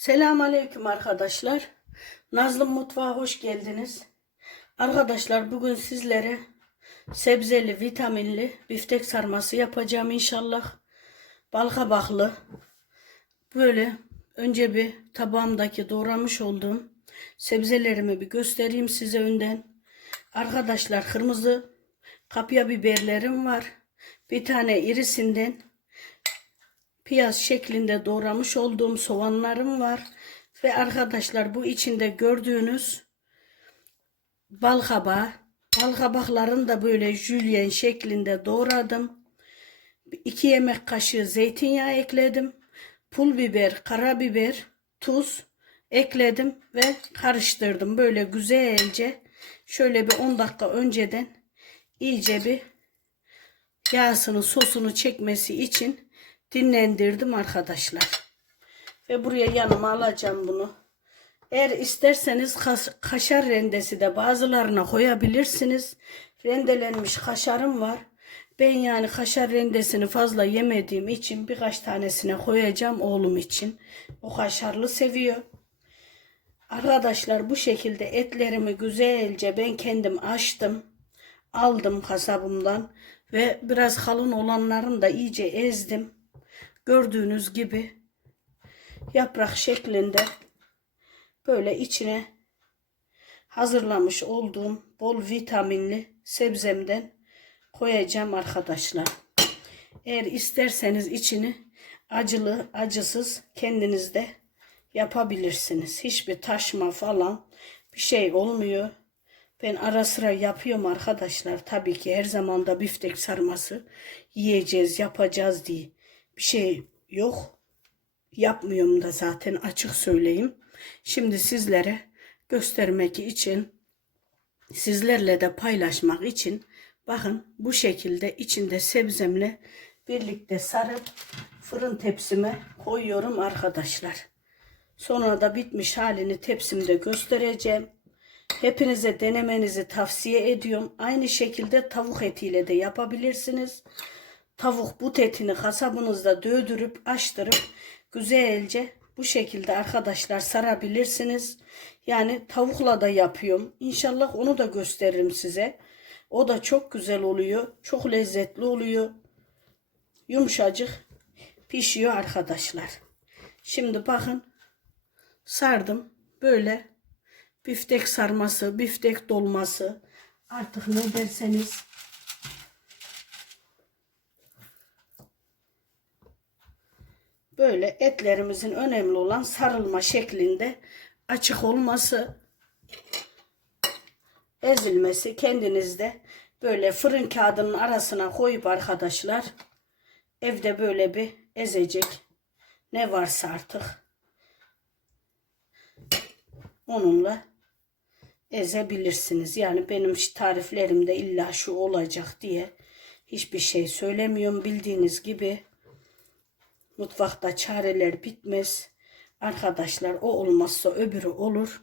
Selam aleyküm arkadaşlar. Nazlı Mutfağa hoş geldiniz. Arkadaşlar bugün sizlere sebzeli, vitaminli biftek sarması yapacağım inşallah. Balkabaklı. Böyle önce bir tabağımdaki doğramış olduğum sebzelerimi bir göstereyim size önden. Arkadaşlar kırmızı kapya biberlerim var. Bir tane irisinden piyaz şeklinde doğramış olduğum soğanlarım var. Ve arkadaşlar bu içinde gördüğünüz bal kabağı. Da böyle jülyen şeklinde doğradım. 2 yemek kaşığı zeytinyağı ekledim. Pul biber, karabiber, tuz ekledim ve karıştırdım. Böyle güzelce şöyle bir 10 dakika önceden iyice bir yağsını sosunu çekmesi için dinlendirdim arkadaşlar. Ve buraya yanıma alacağım bunu. Eğer isterseniz kas- kaşar rendesi de bazılarına koyabilirsiniz. Rendelenmiş kaşarım var. Ben yani kaşar rendesini fazla yemediğim için birkaç tanesine koyacağım oğlum için. O kaşarlı seviyor. Arkadaşlar bu şekilde etlerimi güzelce ben kendim açtım. Aldım kasabımdan ve biraz kalın olanlarını da iyice ezdim. Gördüğünüz gibi yaprak şeklinde böyle içine hazırlamış olduğum bol vitaminli sebzemden koyacağım arkadaşlar. Eğer isterseniz içini acılı acısız kendiniz de yapabilirsiniz. Hiçbir taşma falan bir şey olmuyor. Ben ara sıra yapıyorum arkadaşlar. Tabii ki her zaman da biftek sarması yiyeceğiz, yapacağız diye bir şey yok. Yapmıyorum da zaten açık söyleyeyim. Şimdi sizlere göstermek için sizlerle de paylaşmak için bakın bu şekilde içinde sebzemle birlikte sarıp fırın tepsime koyuyorum arkadaşlar. Sonra da bitmiş halini tepsimde göstereceğim. Hepinize denemenizi tavsiye ediyorum. Aynı şekilde tavuk etiyle de yapabilirsiniz. Tavuk but etini kasabınızda dövdürüp açtırıp güzelce bu şekilde arkadaşlar sarabilirsiniz. Yani tavukla da yapıyorum. İnşallah onu da gösteririm size. O da çok güzel oluyor. Çok lezzetli oluyor. Yumuşacık pişiyor arkadaşlar. Şimdi bakın sardım. Böyle biftek sarması, biftek dolması artık ne derseniz böyle etlerimizin önemli olan sarılma şeklinde açık olması ezilmesi kendinizde böyle fırın kağıdının arasına koyup arkadaşlar evde böyle bir ezecek ne varsa artık onunla ezebilirsiniz. Yani benim tariflerimde illa şu olacak diye hiçbir şey söylemiyorum. Bildiğiniz gibi mutfakta çareler bitmez. Arkadaşlar o olmazsa öbürü olur.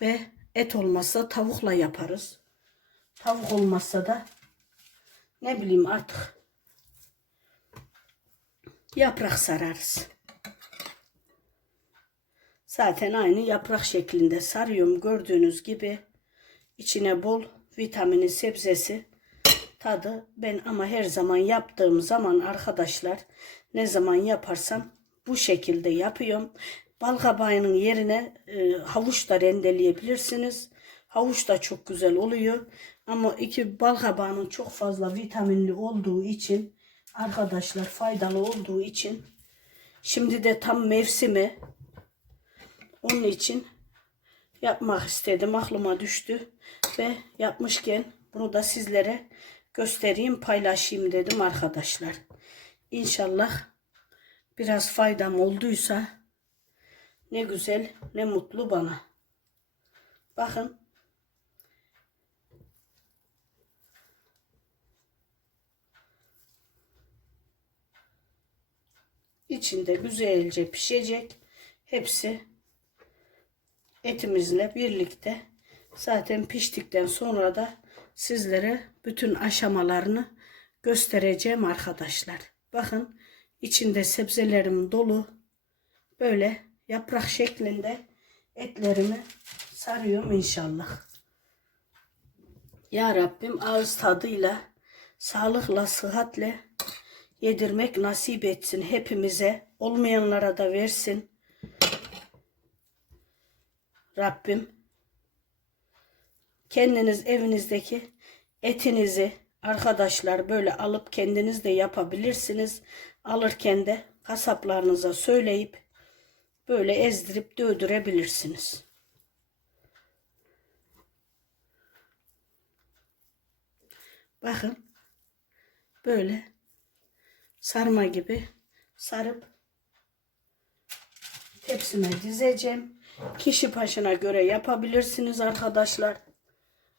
Ve et olmazsa tavukla yaparız. Tavuk olmazsa da ne bileyim artık yaprak sararız. Zaten aynı yaprak şeklinde sarıyorum gördüğünüz gibi. içine bol vitamini sebzesi tadı ben ama her zaman yaptığım zaman arkadaşlar ne zaman yaparsam bu şekilde yapıyorum. Balkabağının yerine e, havuç da rendeleyebilirsiniz. Havuç da çok güzel oluyor. Ama iki balkabağının çok fazla vitaminli olduğu için arkadaşlar faydalı olduğu için şimdi de tam mevsimi onun için yapmak istedim. Aklıma düştü. Ve yapmışken bunu da sizlere göstereyim, paylaşayım dedim arkadaşlar. İnşallah biraz faydam olduysa ne güzel, ne mutlu bana. Bakın. İçinde güzelce pişecek. Hepsi etimizle birlikte zaten piştikten sonra da sizlere bütün aşamalarını göstereceğim arkadaşlar. Bakın içinde sebzelerim dolu. Böyle yaprak şeklinde etlerimi sarıyorum inşallah. Ya Rabbim ağız tadıyla, sağlıkla, sıhhatle yedirmek nasip etsin hepimize. Olmayanlara da versin. Rabbim kendiniz evinizdeki etinizi arkadaşlar böyle alıp kendiniz de yapabilirsiniz. Alırken de kasaplarınıza söyleyip böyle ezdirip dövdürebilirsiniz. Bakın böyle sarma gibi sarıp tepsime dizeceğim. Kişi başına göre yapabilirsiniz arkadaşlar.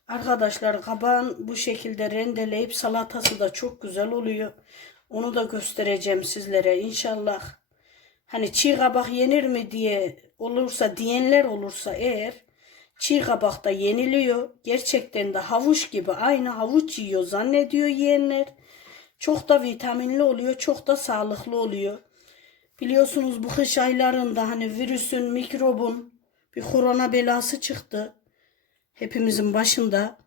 Arkadaşlar kabağın bu şekilde rendeleyip salatası da çok güzel oluyor. Onu da göstereceğim sizlere inşallah. Hani çiğ kabak yenir mi diye olursa diyenler olursa eğer çiğ kabak da yeniliyor. Gerçekten de havuç gibi aynı havuç yiyor zannediyor yiyenler. Çok da vitaminli oluyor, çok da sağlıklı oluyor. Biliyorsunuz bu kış aylarında hani virüsün, mikrobun bir korona belası çıktı. Hepimizin başında.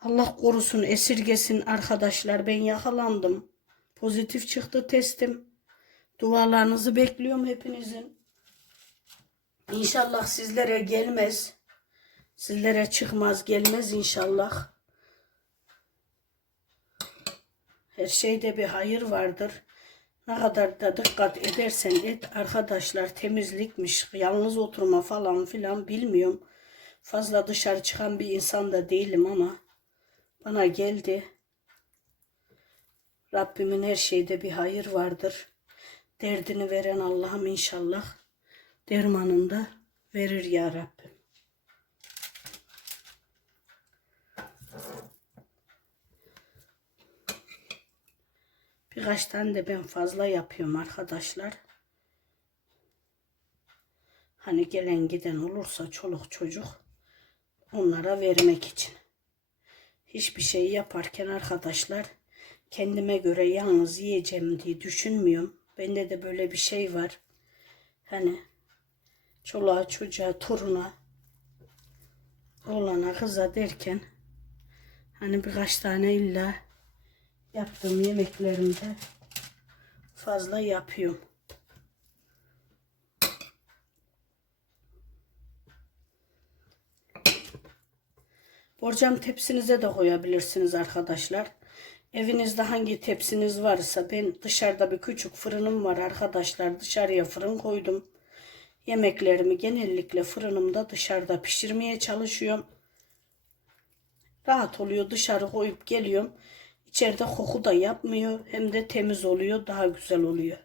Allah korusun, esirgesin arkadaşlar. Ben yakalandım. Pozitif çıktı testim. Dualarınızı bekliyorum hepinizin. İnşallah sizlere gelmez. Sizlere çıkmaz, gelmez inşallah. Her şeyde bir hayır vardır. Ne kadar da dikkat edersen et arkadaşlar temizlikmiş, yalnız oturma falan filan bilmiyorum. Fazla dışarı çıkan bir insan da değilim ama bana geldi. Rabbimin her şeyde bir hayır vardır. Derdini veren Allah'ım inşallah dermanını da verir ya Rabbim. Birkaç tane de ben fazla yapıyorum arkadaşlar. Hani gelen giden olursa çoluk çocuk onlara vermek için. Hiçbir şey yaparken arkadaşlar kendime göre yalnız yiyeceğim diye düşünmüyorum. Bende de böyle bir şey var. Hani çoluğa çocuğa toruna oğlana kıza derken hani birkaç tane illa yaptığım yemeklerimde fazla yapıyorum. Borcam tepsinize de koyabilirsiniz arkadaşlar. Evinizde hangi tepsiniz varsa ben dışarıda bir küçük fırınım var arkadaşlar. Dışarıya fırın koydum. Yemeklerimi genellikle fırınımda dışarıda pişirmeye çalışıyorum. Rahat oluyor dışarı koyup geliyorum. İçeride koku da yapmıyor hem de temiz oluyor daha güzel oluyor.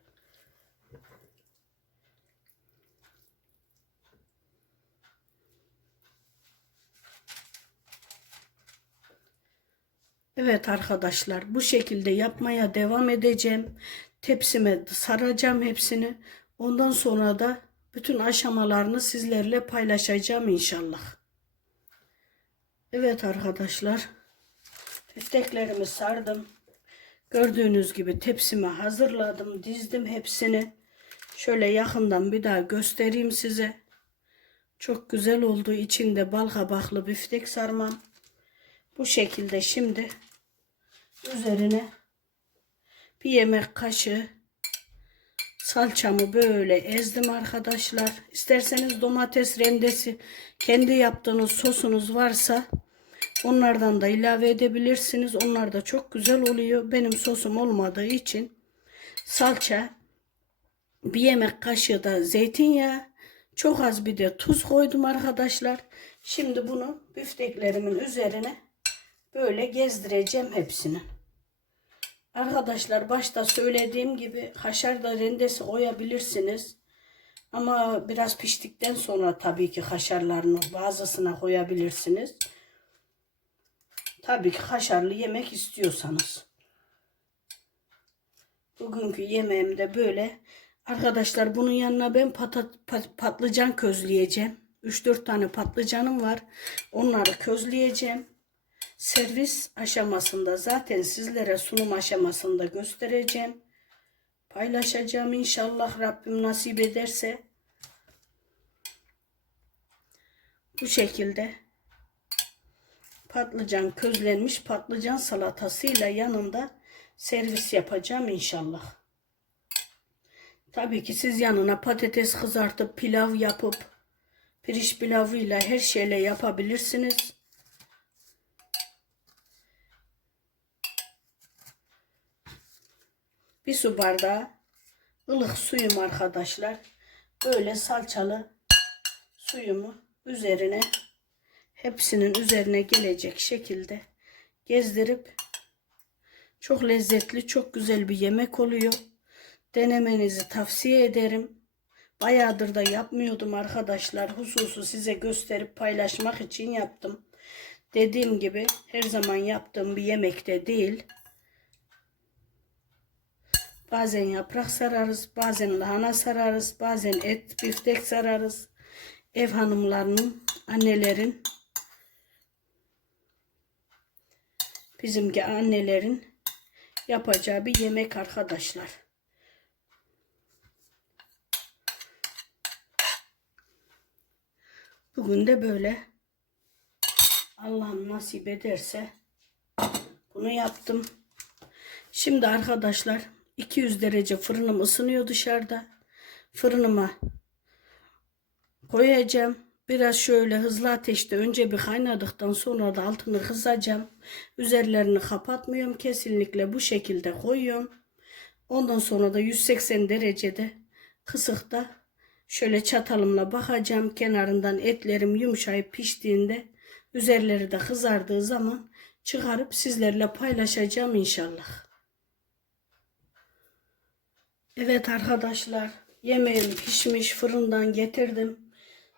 Evet arkadaşlar bu şekilde yapmaya devam edeceğim. Tepsime saracağım hepsini. Ondan sonra da bütün aşamalarını sizlerle paylaşacağım inşallah. Evet arkadaşlar. Bifteklerimi sardım. Gördüğünüz gibi tepsime hazırladım. Dizdim hepsini. Şöyle yakından bir daha göstereyim size. Çok güzel oldu. İçinde bal kabaklı biftek sarmam. Bu şekilde şimdi üzerine bir yemek kaşığı salçamı böyle ezdim arkadaşlar. İsterseniz domates rendesi kendi yaptığınız sosunuz varsa onlardan da ilave edebilirsiniz. Onlar da çok güzel oluyor. Benim sosum olmadığı için salça bir yemek kaşığı da zeytinyağı çok az bir de tuz koydum arkadaşlar. Şimdi bunu büfteklerimin üzerine böyle gezdireceğim hepsini. Arkadaşlar başta söylediğim gibi kaşar da rendesi koyabilirsiniz. Ama biraz piştikten sonra tabii ki kaşarlarını bazısına koyabilirsiniz. Tabii ki kaşarlı yemek istiyorsanız. Bugünkü yemeğim de böyle. Arkadaşlar bunun yanına ben patat, pat, patlıcan közleyeceğim. 3-4 tane patlıcanım var. Onları közleyeceğim. Servis aşamasında zaten sizlere sunum aşamasında göstereceğim. Paylaşacağım inşallah Rabbim nasip ederse. Bu şekilde patlıcan közlenmiş patlıcan salatasıyla yanında servis yapacağım inşallah. Tabii ki siz yanına patates kızartıp pilav yapıp pirinç pilavıyla her şeyle yapabilirsiniz. Bir su bardağı ılık suyum arkadaşlar. Böyle salçalı suyumu üzerine hepsinin üzerine gelecek şekilde gezdirip çok lezzetli, çok güzel bir yemek oluyor. Denemenizi tavsiye ederim. Bayağıdır da yapmıyordum arkadaşlar. Hususu size gösterip paylaşmak için yaptım. Dediğim gibi her zaman yaptığım bir yemekte değil. Bazen yaprak sararız, bazen lahana sararız, bazen et, biftek sararız. Ev hanımlarının, annelerin, bizimki annelerin yapacağı bir yemek arkadaşlar. Bugün de böyle Allah'ım nasip ederse bunu yaptım. Şimdi arkadaşlar 200 derece fırınım ısınıyor dışarıda. Fırınıma koyacağım. Biraz şöyle hızlı ateşte önce bir kaynadıktan sonra da altını kısacağım. Üzerlerini kapatmıyorum. Kesinlikle bu şekilde koyuyorum. Ondan sonra da 180 derecede kısıkta şöyle çatalımla bakacağım. Kenarından etlerim yumuşayıp piştiğinde üzerleri de kızardığı zaman çıkarıp sizlerle paylaşacağım inşallah. Evet arkadaşlar yemeğim pişmiş fırından getirdim.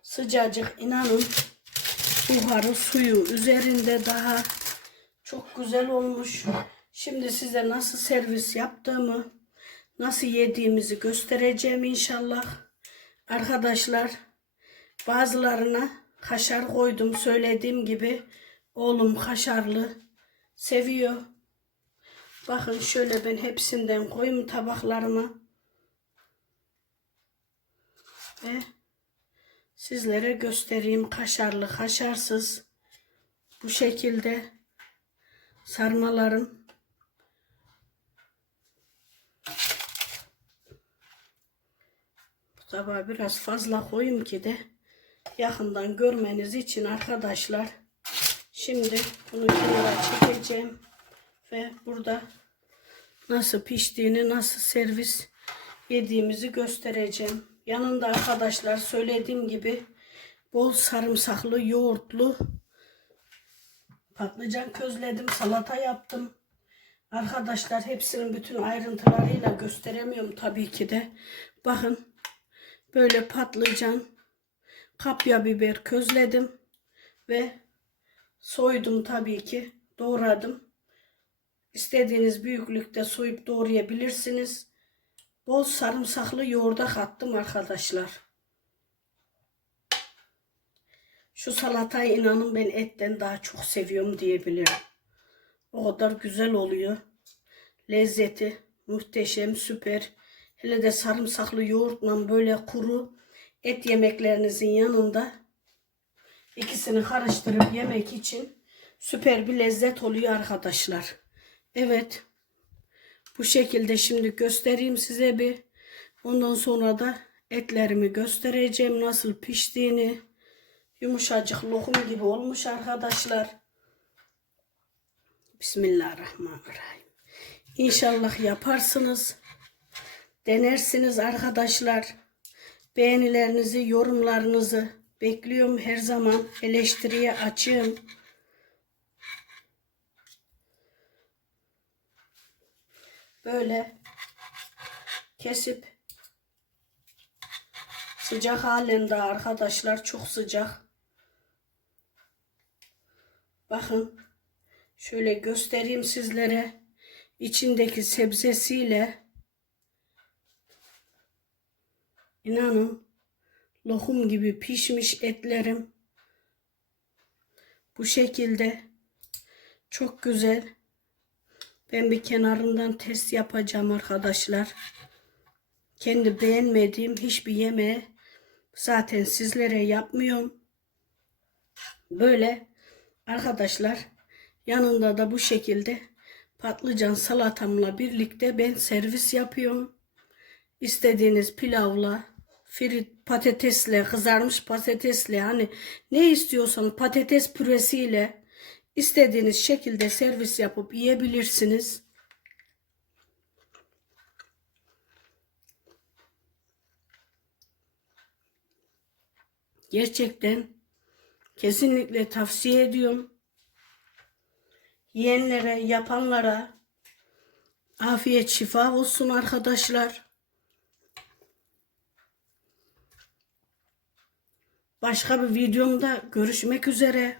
Sıcacık inanın buharı suyu üzerinde daha çok güzel olmuş. Şimdi size nasıl servis yaptığımı nasıl yediğimizi göstereceğim inşallah. Arkadaşlar bazılarına kaşar koydum söylediğim gibi oğlum kaşarlı seviyor. Bakın şöyle ben hepsinden koyayım tabaklarıma. Ve sizlere göstereyim. Kaşarlı kaşarsız. Bu şekilde sarmalarım. Bu tabağa biraz fazla koyayım ki de yakından görmeniz için arkadaşlar. Şimdi bunu kenara çekeceğim. Ve burada nasıl piştiğini nasıl servis yediğimizi göstereceğim. Yanında arkadaşlar söylediğim gibi bol sarımsaklı yoğurtlu patlıcan közledim salata yaptım. Arkadaşlar hepsinin bütün ayrıntılarıyla gösteremiyorum tabii ki de. Bakın böyle patlıcan kapya biber közledim ve soydum tabii ki doğradım. İstediğiniz büyüklükte soyup doğrayabilirsiniz. Bol sarımsaklı yoğurda kattım arkadaşlar. Şu salatayı inanın ben etten daha çok seviyorum diyebilirim. O kadar güzel oluyor. Lezzeti muhteşem, süper. Hele de sarımsaklı yoğurtla böyle kuru et yemeklerinizin yanında ikisini karıştırıp yemek için süper bir lezzet oluyor arkadaşlar. Evet. Bu şekilde şimdi göstereyim size bir. Ondan sonra da etlerimi göstereceğim nasıl piştiğini. Yumuşacık lokum gibi olmuş arkadaşlar. Bismillahirrahmanirrahim. İnşallah yaparsınız. Denersiniz arkadaşlar. Beğenilerinizi, yorumlarınızı bekliyorum her zaman. Eleştiriye açığım. Böyle kesip sıcak halinde arkadaşlar çok sıcak. Bakın şöyle göstereyim sizlere. İçindeki sebzesiyle inanın lokum gibi pişmiş etlerim bu şekilde. Çok güzel ben bir kenarından test yapacağım arkadaşlar. Kendi beğenmediğim hiçbir yemeği zaten sizlere yapmıyorum. Böyle arkadaşlar yanında da bu şekilde patlıcan salatamla birlikte ben servis yapıyorum. İstediğiniz pilavla, frit patatesle, kızarmış patatesle hani ne istiyorsanız patates püresiyle istediğiniz şekilde servis yapıp yiyebilirsiniz. Gerçekten kesinlikle tavsiye ediyorum. Yiyenlere, yapanlara afiyet şifa olsun arkadaşlar. Başka bir videomda görüşmek üzere.